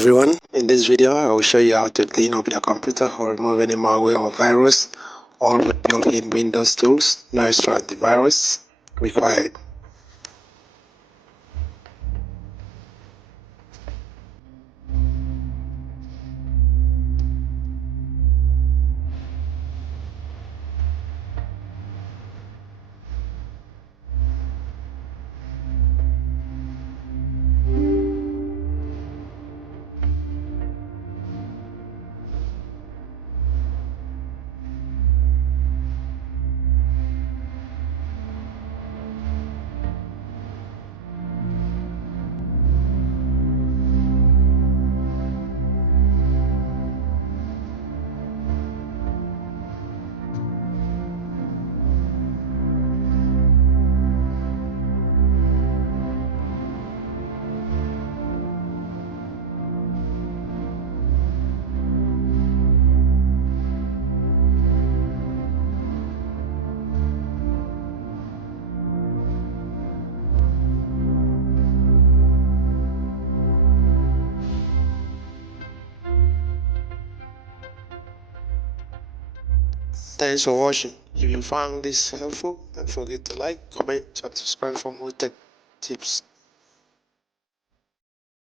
everyone, in this video I will show you how to clean up your computer or remove any malware or virus, all with built-in Windows tools. No extra antivirus required. Thanks for watching. If you found this helpful, don't forget to like, comment, and subscribe for more tech tips.